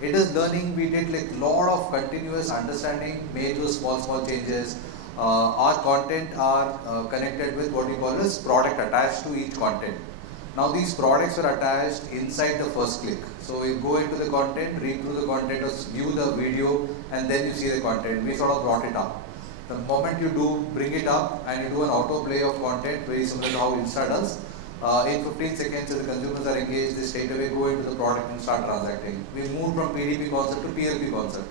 It is learning. We did like lot of continuous understanding, made those small changes. Our content are connected with what we call as product attached to each content. Now these products are attached inside the first click. So you go into the content, read through the content, or view the video, and then you see the content. We sort of brought it up. The moment you do bring it up and you do an autoplay of content, very similar to how Insta does, in 15 seconds if the consumers are engaged, they straight away go into the product and start transacting. We moved from PDP concept to PLP concept.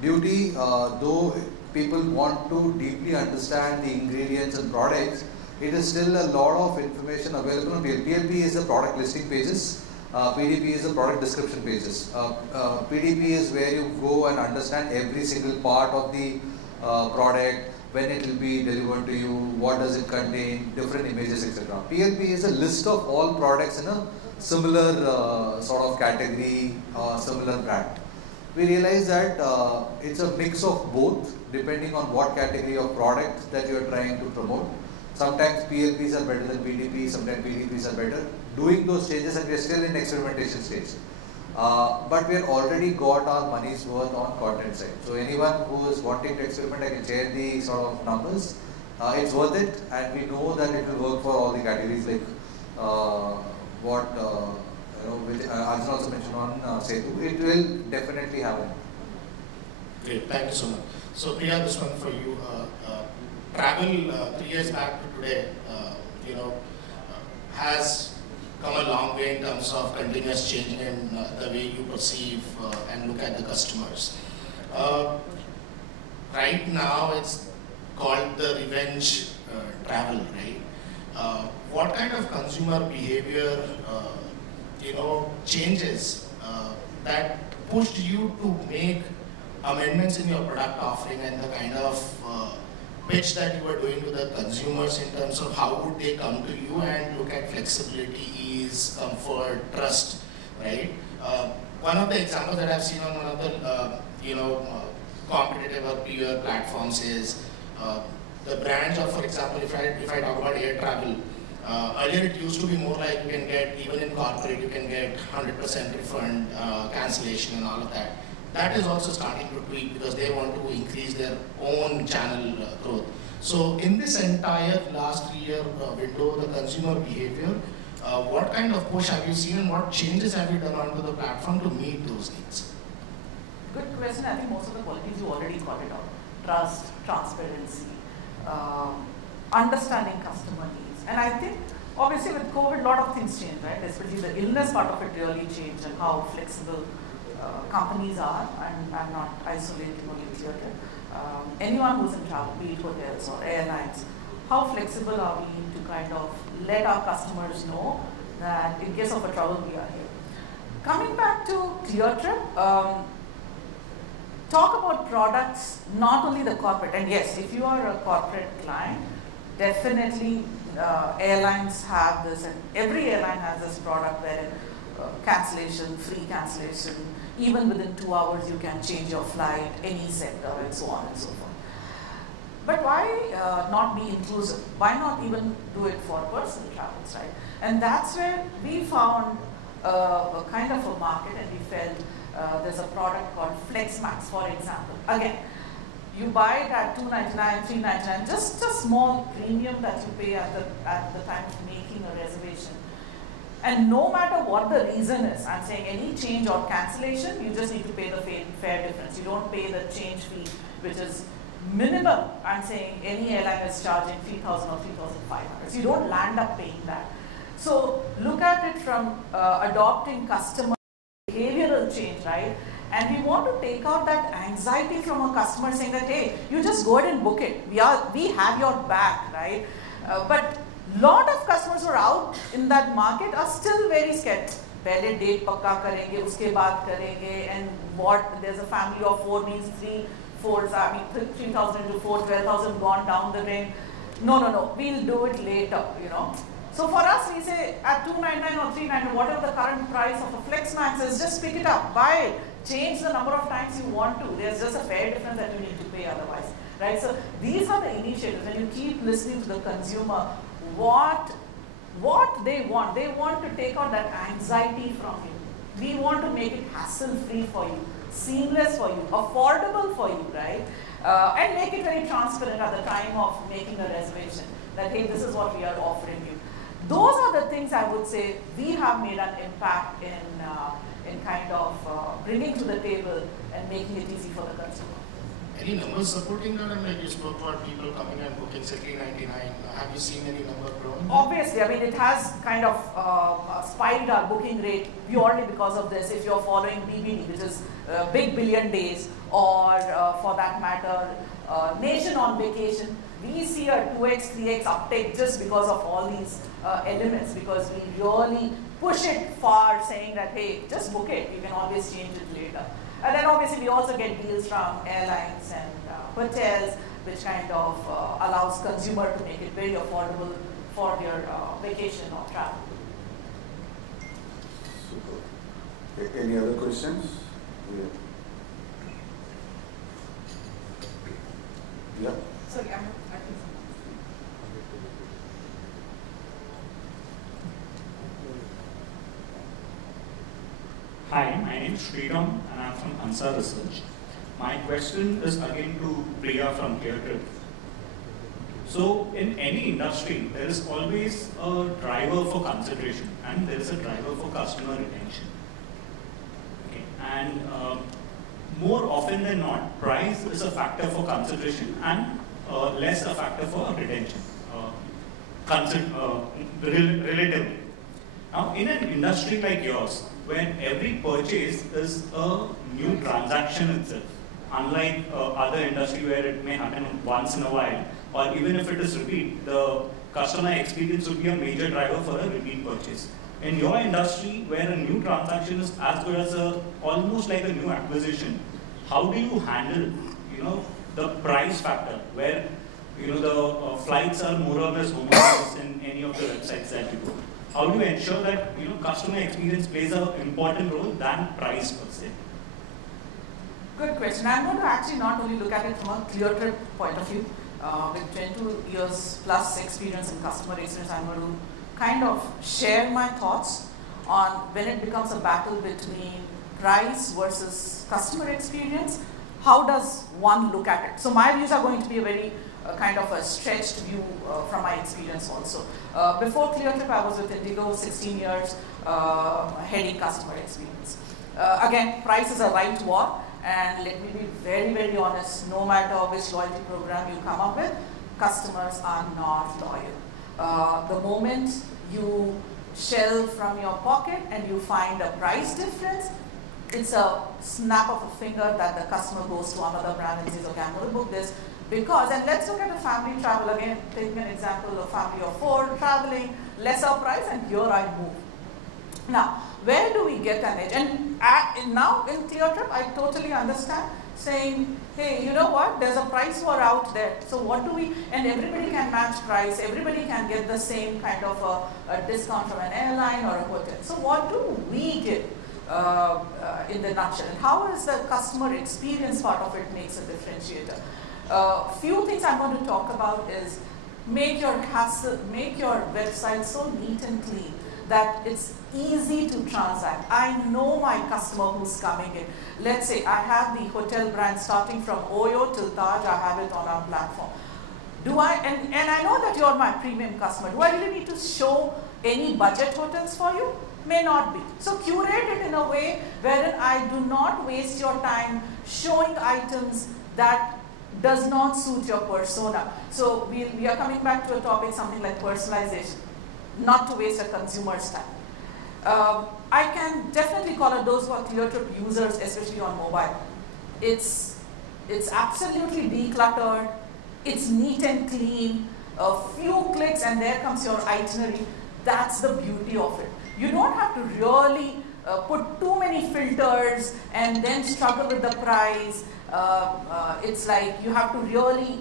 Beauty, though people want to deeply understand the ingredients and products, it is still a lot of information available on PLP. PLP is the product listing pages. PDP is the product description pages. PDP is where you go and understand every single part of the product, when it will be delivered to you, what does it contain, different images, etc. PLP is a list of all products in a similar sort of category, similar brand. We realize that it's a mix of both depending on what category of product that you are trying to promote. Sometimes PLPs are better than PDP, sometimes PDPs are better. Doing those changes, and we are still in experimentation stage. But we have already got our money's worth on content side. So anyone who is wanting to experiment, I can share the sort of numbers. It's worth it, and we know that it will work for all the categories like what Arjun also mentioned on Setu. It will definitely happen. Great, thank you so much. So Priya, this one for you. Travel 3 years back to today, has come a long way in terms of continuous changing in the way you perceive and look at the customers. Right now, it's called the revenge travel, right? What kind of consumer behavior, changes that pushed you to make amendments in your product offering and the kind of pitch that you were doing to the consumers in terms of how would they come to you and look at flexibility, ease, comfort, trust, right? One of the examples that I've seen on one of the competitive or peer platforms is the brands of, for example, if I talk about air travel, earlier it used to be more like you can get, even in corporate, you can get 100% refund, cancellation and all of that. That is also starting to tweak because they want to increase their own channel growth. So in this entire last 3 year window, the consumer behavior, what kind of push have you seen and what changes have you done onto the platform to meet those needs? Good question. I think most of the qualities you already called it out. Trust, transparency, understanding customer needs. And I think obviously with COVID, a lot of things changed, right? Especially the illness part of it really changed, and how flexible companies are, and I'm not isolating only Cleartrip. Anyone who's in travel, be it hotels or airlines, how flexible are we to kind of let our customers know that in case of a trouble, we are here. Coming back to Cleartrip, talk about products, not only the corporate, and yes, if you are a corporate client, definitely airlines have this, and every airline has this product where cancellation, free cancellation, even within 2 hours you can change your flight, any sector, and so on and so forth. But why not be inclusive? Why not even do it for personal travels, right? And that's where we found a kind of a market, and we felt there's a product called FlexMax, for example. Again, you buy it at $299, $399, just a small premium that you pay at the time of making a reservation. And no matter what the reason is, I'm saying any change or cancellation, you just need to pay the fare difference. You don't pay the change fee, which is minimum. I'm saying any airline is charging 3,000 or 3,500. So you don't land up paying that. So look at it from adopting customer behavioral change, right? And we want to take out that anxiety from a customer saying that, hey, you just go ahead and book it. We have your back, right? But lot of customers who are out in that market are still very scared. Pehle date pakka karenge, uske baad karenge, and what, there's a family of 4 means 3 4s, I mean 3,000 into 4, 12,000 gone down the drain. No, we'll do it later, you know. So for us, we say at $299 or $399, whatever the current price of a FlexMax is, just pick it up, buy it, change the number of times you want to. There's just a fair difference that you need to pay otherwise, right? So these are the initiatives. When you keep listening to the consumer, what they want to take out that anxiety from you. We want to make it hassle-free for you, seamless for you, affordable for you, right? And make it very transparent at the time of making a reservation, that hey, this is what we are offering you. Those are the things I would say we have made an impact in kind of bringing to the table and making it easy for the consumer. Any numbers supporting that? And like you spoke about people coming and booking say $399. Have you seen any number growing? Obviously, I mean, it has kind of spiked our booking rate purely because of this. If you're following BBD, which is Big Billion Days, or for that matter, Nation on Vacation, we see a 2x, 3x uptake just because of all these elements, because we really push it far, saying that, hey, just book it, you can always change it later. And then obviously we also get deals from airlines and hotels, which kind of allows consumer to make it very affordable for their vacation or travel. Super. Okay, any other questions? Yeah. Sorry, Hi, my name is Sreemoyee and I'm from Ansar Research. My question is again to Priya from Cleartrip. So in any industry, there is always a driver for consideration and there is a driver for customer retention. Okay. And more often than not, price is a factor for consideration and less a factor for retention, relatively. Now, in an industry like yours, where every purchase is a new transaction itself, unlike other industry where it may happen once in a while, or even if it is repeat, the customer experience would be a major driver for a repeat purchase. In your industry, where a new transaction is as good as almost like a new acquisition, how do you handle, the price factor, where the flights are more or less homogeneous in any of the websites that you go? How do you ensure that customer experience plays an important role than price per se? Good question. I'm going to actually not only look at it from a Cleartrip point of view. With 22 years plus experience in customer experience, I'm going to kind of share my thoughts on when it becomes a battle between price versus customer experience. How does one look at it? So my views are going to be a very kind of a stretched view from my experience also. Before Cleartrip, I was with Indigo 16 years, heading customer experience. Again, price is a right war, and let me be very, very honest, no matter which loyalty program you come up with, customers are not loyal. The moment you shell from your pocket and you find a price difference, it's a snap of a finger that the customer goes to another brand and says, okay, I'm going to book this because, and let's look at a family travel again, take an example of family of 4 traveling, lesser price, and here I move. Now, where do we get an edge? And now in Cleartrip, I totally understand saying, hey, you know what, there's a price war out there. So what do we, and everybody can match price, everybody can get the same kind of a discount from an airline or a hotel. So what do we give in the nutshell? And how is the customer experience part of it makes a differentiator? Few things I'm going to talk about is make your website so neat and clean that it's easy to transact. I know my customer who's coming in. Let's say I have the hotel brand starting from Oyo till Taj, I have it on our platform. Do I, and I know that you're my premium customer, do I really need to show any budget hotels for you? May not be. So curate it in a way wherein I do not waste your time showing items that does not suit your persona. So we are coming back to a topic, something like personalization. Not to waste a consumer's time. I can definitely call out those who are Cleartrip users, especially on mobile. It's absolutely decluttered. It's neat and clean. A few clicks and there comes your itinerary. That's the beauty of it. You don't have to really put too many filters and then struggle with the price. It's like you have to really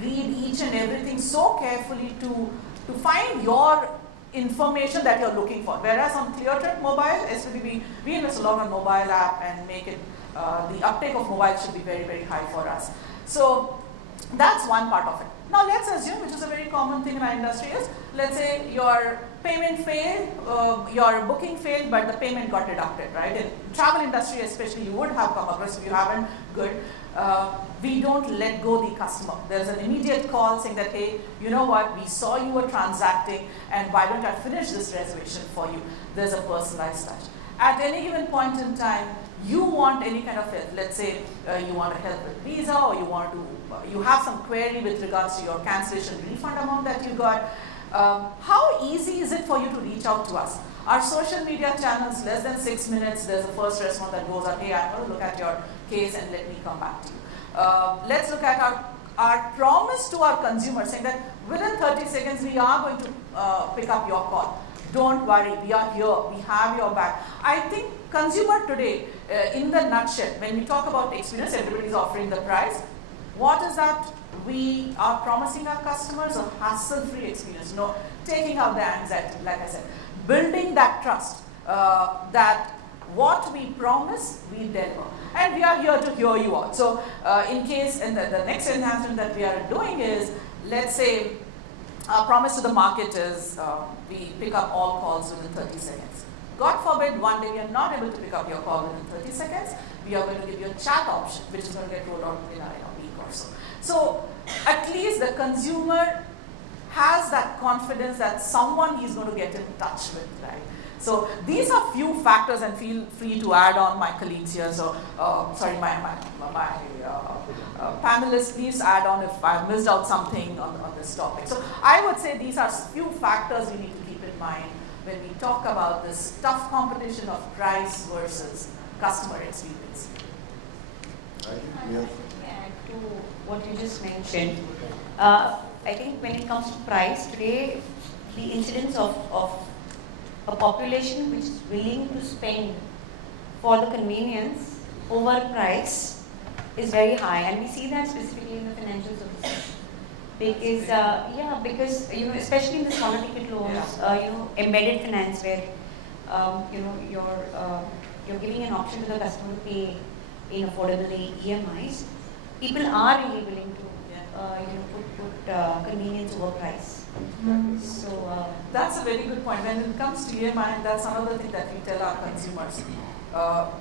read each and everything so carefully to find your information that you're looking for. Whereas on Cleartrip mobile, especially we invest a lot on mobile app and make it, the uptake of mobile should be very, very high for us. So that's one part of it. Now let's assume, which is a very common thing in our industry is, let's say your payment failed, your booking failed, but the payment got deducted, right? In travel industry especially, you would have come across, if you haven't, good. We don't let go the customer. There's an immediate call saying that, hey, you know what, we saw you were transacting and why don't I finish this reservation for you? There's a personalized touch. At any given point in time, you want any kind of help. Let's say you want to help with visa or you want to, you have some query with regards to your cancellation refund amount that you got. How easy is it for you to reach out to us? Our social media channels, less than 6 minutes, there's a first response that goes out, hey, I'm going to look at your case and let me come back to you. Let's look at our promise to our consumers, saying that within 30 seconds, we are going to pick up your call. Don't worry, we are here, we have your back. I think consumer today, in the nutshell, when we talk about experience, everybody is offering the price. What is that? We are promising our customers a hassle-free experience, no, taking out the anxiety, like I said, building that trust that what we promise, we deliver. And we are here to hear you out. So in case, and the next enhancement that we are doing is, let's say, our promise to the market is we pick up all calls within 30 seconds. God forbid, one day we are not able to pick up your call within 30 seconds. We are going to give you a chat option, which is going to get rolled out in a week or so. So at least the consumer has that confidence that someone he's going to get in touch with, right? So these are few factors, and feel free to add on, my colleagues here. So sorry, my panelists, please add on if I missed out something on this topic. So I would say these are few factors we need to keep in mind when we talk about this tough competition of price versus customer experience. To what you just mentioned, I think when it comes to price today, the incidence of a population which is willing to spend for the convenience over price is very high, and we see that specifically in the financial services. Because because especially in the smaller ticket loans, embedded finance where you're giving an option to the customer to pay in affordable EMIs. People are really willing to put convenience over price. So that's a very good point. When it comes to EMI, that's another thing that we tell our consumers: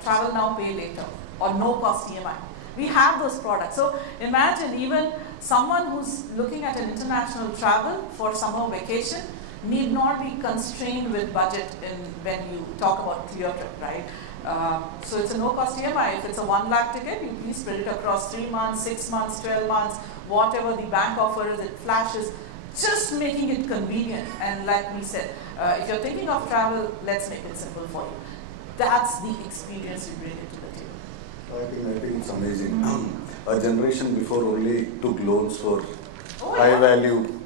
travel now, pay later, or no cost EMI. We have those products. So imagine even someone who's looking at an international travel for summer vacation need not be constrained with budget when you talk about Cleartrip, right? So it's a no-cost EMI. If it's a 1 lakh ticket, you please spread it across 3 months, 6 months, 12 months, whatever the bank offers, it flashes. just making it convenient. And like we said, if you're thinking of travel, let's make it simple for you. That's the experience you bring into the table. I think it's amazing. A generation before only took loans for high value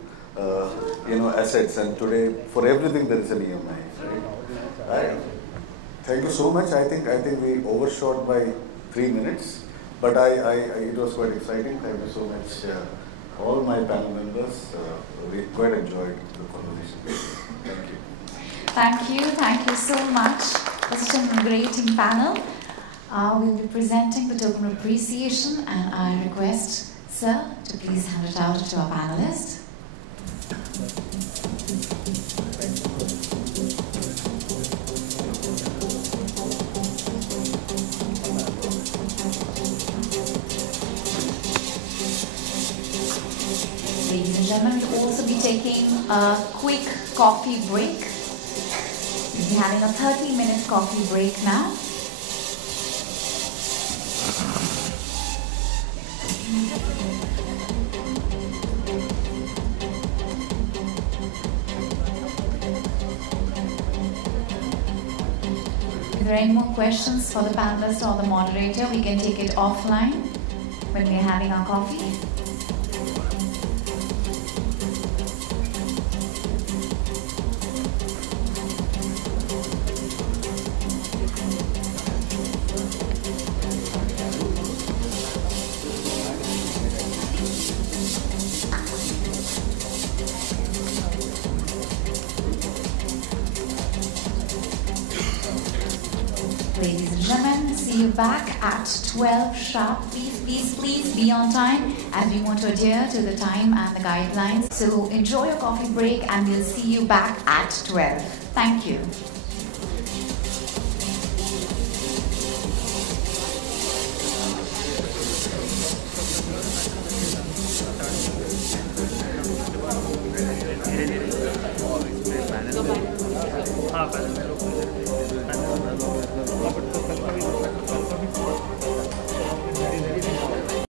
assets, and today for everything there is an EMI. Right? Thank you so much. I think we overshot by 3 minutes, but it was quite exciting. Thank you so much, all my panel members. We quite enjoyed the conversation. Thank you. Thank you so much for such an invigorating panel. We'll be presenting the token of appreciation, and I request Sir to please hand it out to our panelists. Ladies and gentlemen, we'll also be taking a quick coffee break. We'll be having a 30-minute coffee break now. If there are any more questions for the panelist or the moderator, we can take it offline when we're having our coffee. Ladies and gentlemen, see you back at 12 sharp. Please be on time, as we want to adhere to the time and the guidelines. So enjoy your coffee break, and we'll see you back at 12. Thank you.